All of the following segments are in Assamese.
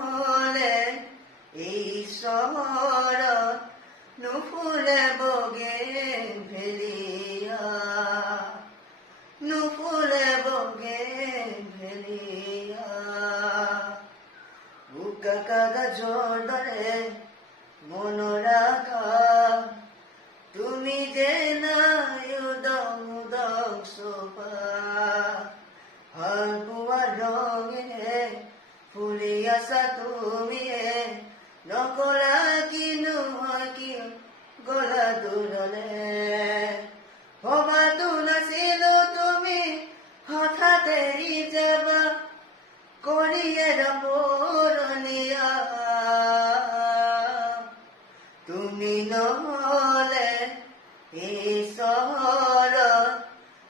নহলে এই চহৰত নুফুলে বগেনভেলিয়া, নুফুলে বগেনভেলিয়া। বোকা কাগজৰ দৰে মনৰ আকাশ, তুমি যে নাই উদং উদং চোপা। ভাল পোৱা ৰঙে ফুলি আছা তুমিয়ে, নকলা কিনো কি গলা দূৰলে। ভবাতো নাছিলো তুমি হঠাৎ এৰি যাবা, কৰিয়ে নপৰণীয়া। তুমি নহলে এই চহৰত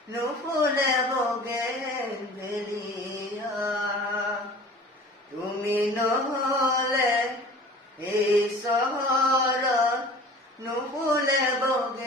নুফুলে বগেনভেলিয়া, তুমি নহলে এই চহৰত নুফুলে বগেনভেলিয়া।